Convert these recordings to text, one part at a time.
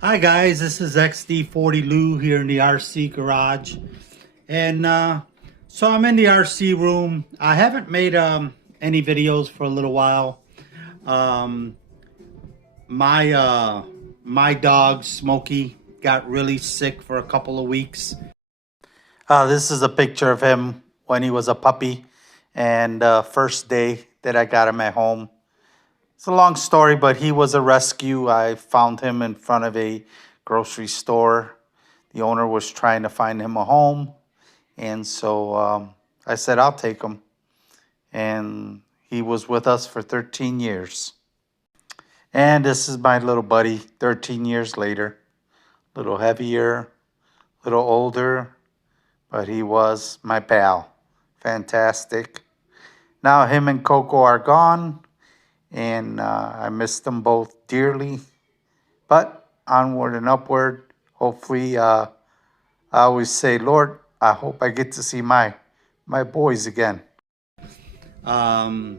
Hi guys, this is XD40 Lou here in the RC garage. And so I'm in the RC room. I haven't made any videos for a little while. Um, my dog Smokey got really sick for a couple of weeks. This is a picture of him when he was a puppy and first day that I got him at home. It's a long story, but he was a rescue. I found him in front of a grocery store. The owner was trying to find him a home. And so I said, I'll take him. And he was with us for 13 years. And this is my little buddy 13 years later. A little heavier, a little older, but he was my pal. Fantastic. Now him and Coco are gone. And I miss them both dearly. But onward and upward. Hopefully, I always say, Lord, I hope I get to see my boys again. Um,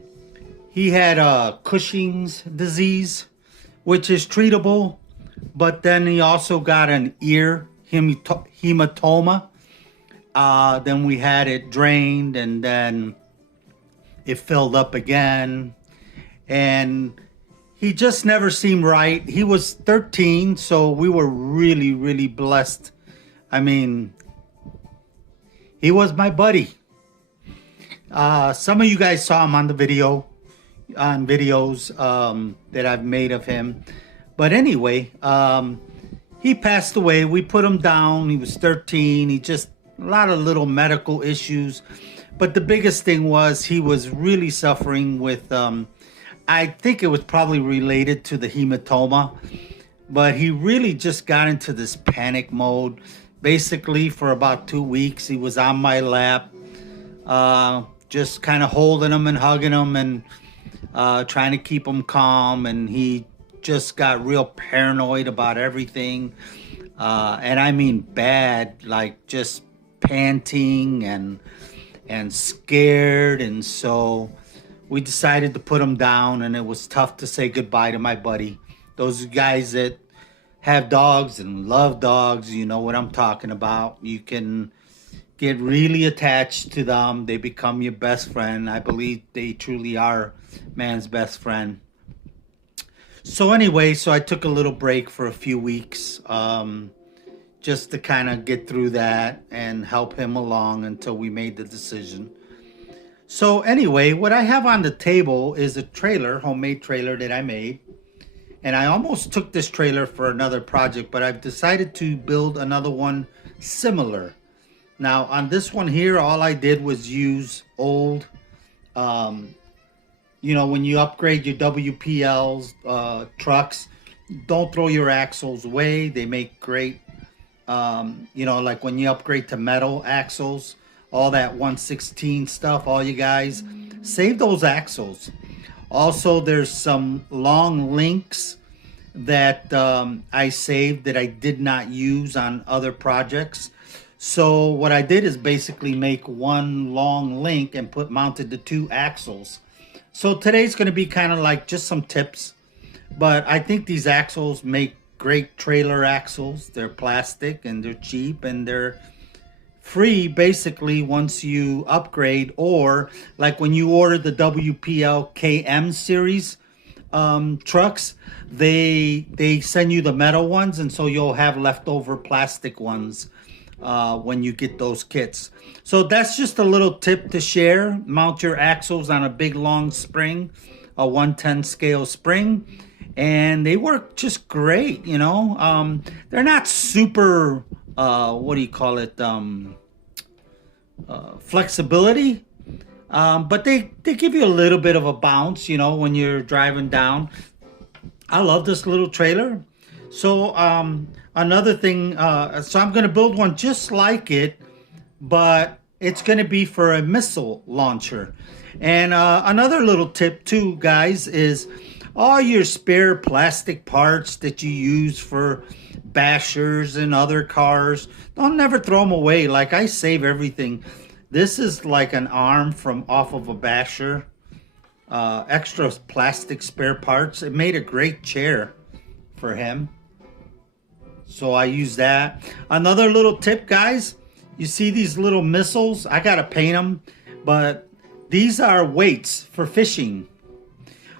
he had Cushing's disease, which is treatable, but then he also got an ear hematoma. Then we had it drained, and then it filled up again. And he just never seemed right. He was 13, so we were really, really blessed. I mean, he was my buddy. Some of you guys saw him on the videos that I've made of him. But anyway, he passed away. We put him down. He was 13. He just, a lot of little medical issues. But the biggest thing was he was really suffering with, I think it was probably related to the hematoma. But he really just got into this panic mode. Basically, for about 2 weeks, he was on my lap. Just kind of holding him and hugging him and trying to keep him calm. And he just got real paranoid about everything. And I mean bad, like just panting and scared. And so we decided to put him down, and it was tough to say goodbye to my buddy. Those guys that have dogs and love dogs, you know what I'm talking about. You can get really attached to them. They become your best friend. I believe they truly are man's best friend. So anyway, so I took a little break for a few weeks just to kind of get through that and help him along until we made the decision. So anyway, what I have on the table is a trailer, homemade trailer that I made. And I almost took this trailer for another project, but I've decided to build another one similar. Now on this one here, all I did was use old, you know, when you upgrade your WPLs, trucks, don't throw your axles away. They make great, you know, like when you upgrade to metal axles, all that 116 stuff, all you guys, save those axles. Also, there's some long links that I saved that I did not use on other projects. So what I did is basically make one long link and mounted the 2 axles. So today's going to be kind of like just some tips. But I think these axles make great trailer axles. They're plastic and they're cheap and they're free basically once you upgrade, or like when you order the WPL KM series trucks, they send you the metal ones, and so you'll have leftover plastic ones when you get those kits. So that's just a little tip to share. Mount your axles on a big long spring, a 110 scale spring, and they work just great. You know, they're not super what do you call it, flexibility, but they give you a little bit of a bounce, you know, when you're driving down. I love this little trailer. So another thing, so I'm going to build one just like it, but it's going to be for a missile launcher. And another little tip too, guys, is all your spare plastic parts that you use for bashers and other cars, don't never throw them away. Like, I save everything. This is like an arm from off of a basher, extra plastic spare parts. It made a great chair for him. So I use that. Another little tip, guys, you see these little missiles? I gotta paint them, but these are weights for fishing.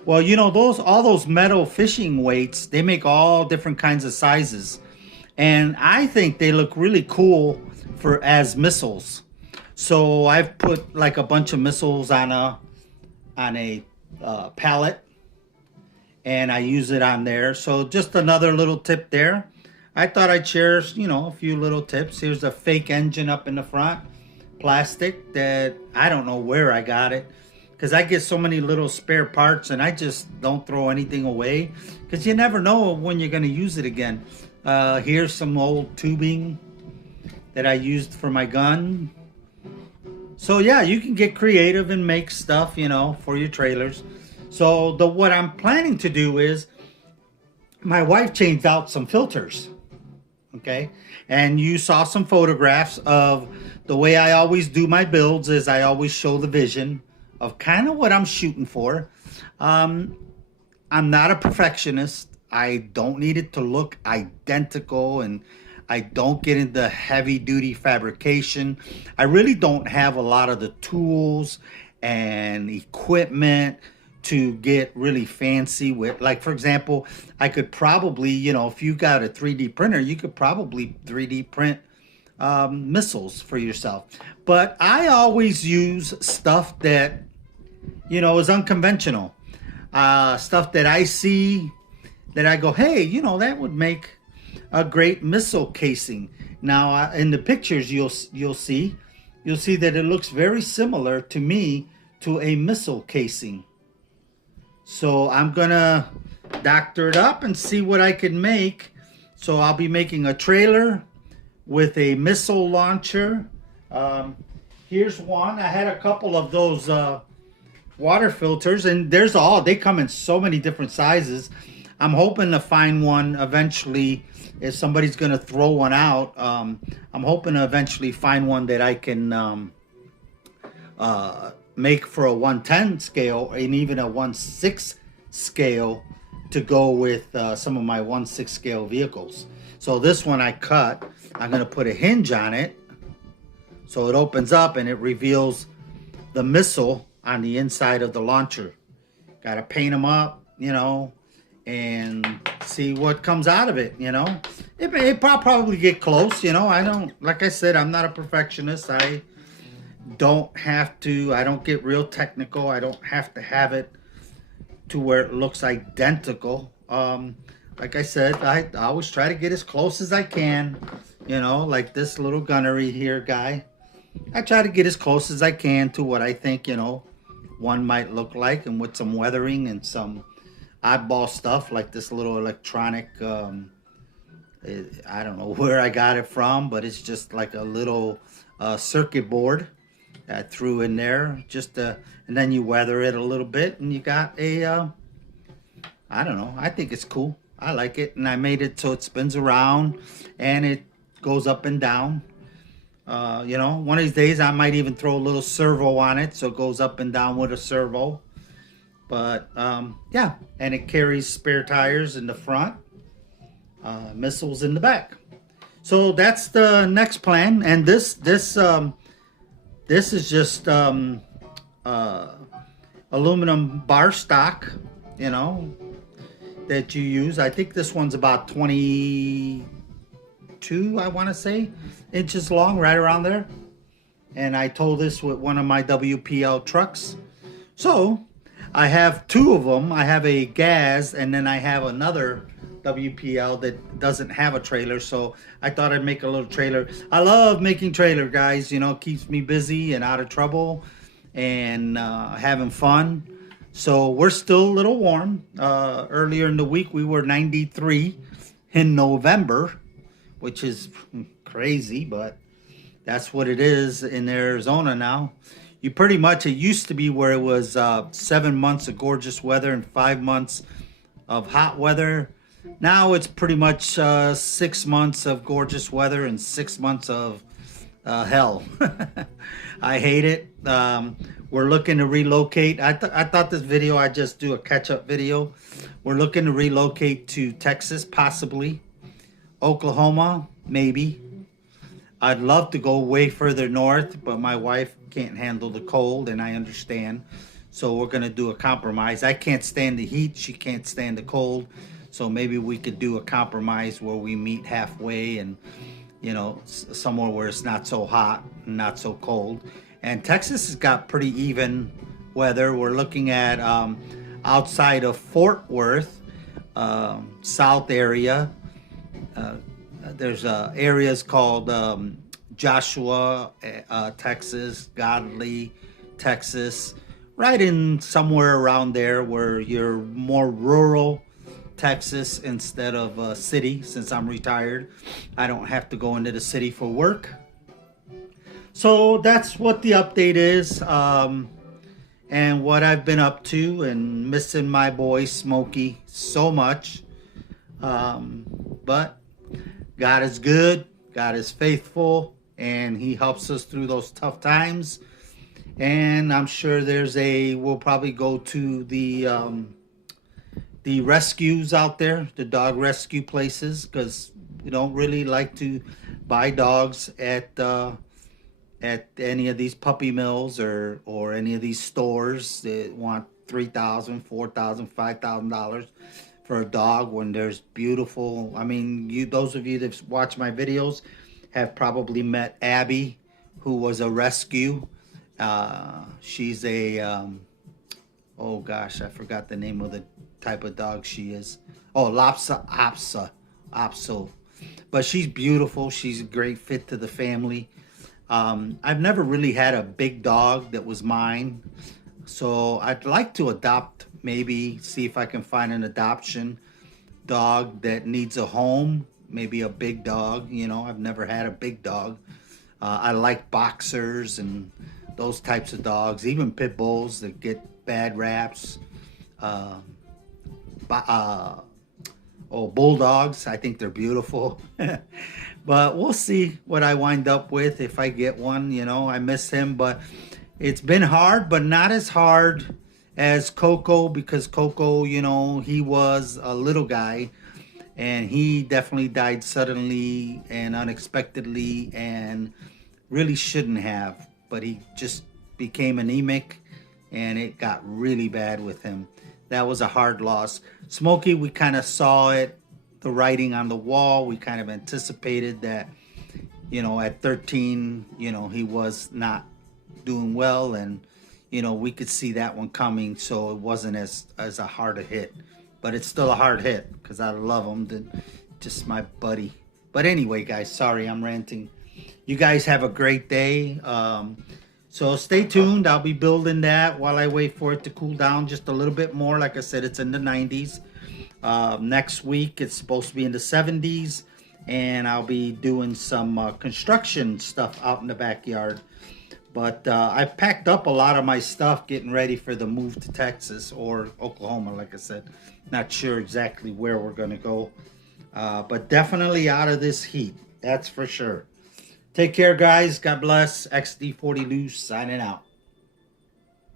Well, you know, all those metal fishing weights, they make all different kinds of sizes. And I think they look really cool for as missiles. So I've put like a bunch of missiles on a pallet, and I use it on there. So just another little tip there. I thought I'd share, you know, a few little tips. Here's a fake engine up in the front, plastic, that I don't know where I got it, because I get so many little spare parts and I just don't throw anything away, because you never know when you're going to use it again. Here's some old tubing that I used for my gun. So yeah, you can get creative and make stuff, you know, for your trailers. So what I'm planning to do is, my wife changed out some filters, okay? And you saw some photographs of the way I always do my builds. Is I always show the vision of kind of what I'm shooting for. I'm not a perfectionist. I don't need it to look identical, and I don't get into heavy duty fabrication. I really don't have a lot of the tools and equipment to get really fancy with. Like, for example, I could probably, you know, if you got a 3D printer, you could probably 3D print missiles for yourself. But I always use stuff that, you know, is unconventional. Stuff that I see that I go, hey, you know, that would make a great missile casing. Now, in the pictures you'll see that it looks very similar to me to a missile casing. So I'm gonna doctor it up and see what I can make. So I'll be making a trailer with a missile launcher. Here's one. I had a couple of those water filters, and they come in so many different sizes. I'm hoping to find one eventually. If somebody's gonna throw one out, I'm hoping to eventually find one that I can make for a 110 scale and even a 1/6 scale to go with some of my 1/6 scale vehicles. So this one I cut. I'm gonna put a hinge on it so it opens up and it reveals the missile on the inside of the launcher. Gotta paint them up, you know, and see what comes out of it, you know. It probably get close, you know. Like I said, I'm not a perfectionist. I don't get real technical. I don't have to have it to where it looks identical. Like I said, I always try to get as close as I can, you know, like this little gunnery here guy. I try to get as close as I can to what I think, you know, one might look like, and with some weathering and some oddball stuff like this little electronic, I don't know where I got it from, but it's just like a little circuit board that I threw in there, and then you weather it a little bit and you got a, I don't know, I think it's cool. I like it, and I made it so it spins around and it goes up and down. You know, one of these days I might even throw a little servo on it so it goes up and down with a servo. But yeah, and it carries spare tires in the front, missiles in the back. So that's the next plan. And this is just aluminum bar stock, you know, that you use. I think this one's about 22, I want to say, inches long, right around there. And I towed this with one of my WPL trucks. So I have two of them. I have a gas, and then I have another WPL that doesn't have a trailer. So I thought I'd make a little trailer. I love making trailer, guys. You know, it keeps me busy and out of trouble and having fun. So we're still a little warm. Earlier in the week we were 93 in November, which is crazy, but that's what it is in Arizona now. You pretty much, it used to be where it was 7 months of gorgeous weather and 5 months of hot weather. Now it's pretty much 6 months of gorgeous weather and 6 months of hell. I hate it. We're looking to relocate. I thought this video, I'd just do a catch-up video. We're looking to relocate to Texas, possibly. Oklahoma, maybe. I'd love to go way further north, but my wife can't handle the cold, and I understand. So we're going to do a compromise. I can't stand the heat. She can't stand the cold. So maybe we could do a compromise where we meet halfway and, somewhere where it's not so hot and not so cold. And Texas has got pretty even weather. We're looking at outside of Fort Worth, south area. There's areas called Joshua, Texas, Godly, Texas, right in somewhere around there where you're more rural Texas instead of a city. Since I'm retired, I don't have to go into the city for work. So that's what the update is, and what I've been up to, and missing my boy Smokey so much. But God is good, God is faithful, and He helps us through those tough times. And I'm sure we'll probably go to the rescues out there, the dog rescue places, because we don't really like to buy dogs at any of these puppy mills or any of these stores that want $3,000, $4,000, $5,000 for a dog when there's beautiful. I mean, those of you that watch my videos have probably met Abby, who was a rescue. She's a oh gosh, I forgot the name of the type of dog she is. Oh, Opso. But she's beautiful. She's a great fit to the family. I've never really had a big dog that was mine, so I'd like to adopt, maybe see if I can find an adoption dog that needs a home, maybe a big dog. I've never had a big dog. I like boxers and those types of dogs, even pit bulls that get bad raps. Bulldogs, I think they're beautiful. But we'll see what I wind up with if I get one. I miss him, but it's been hard, but not as hard as Coco, because Coco, he was a little guy, and he definitely died suddenly and unexpectedly and really shouldn't have, but he just became anemic and it got really bad with him. That was a hard loss. Smokey, we kind of saw it, the writing on the wall. We kind of anticipated that, at 13, he was not doing well, and, we could see that one coming, so it wasn't as a hard a hit. But it's still a hard hit because I love him, just my buddy. But anyway, guys, sorry, I'm ranting. You guys have a great day. So stay tuned. I'll be building that while I wait for it to cool down just a little bit more. Like I said, it's in the 90s. Next week, it's supposed to be in the 70s. And I'll be doing some construction stuff out in the backyard. But I've packed up a lot of my stuff getting ready for the move to Texas or Oklahoma, like I said. Not sure exactly where we're going to go. But definitely out of this heat. That's for sure. Take care, guys. God bless. XD40 Loose signing out.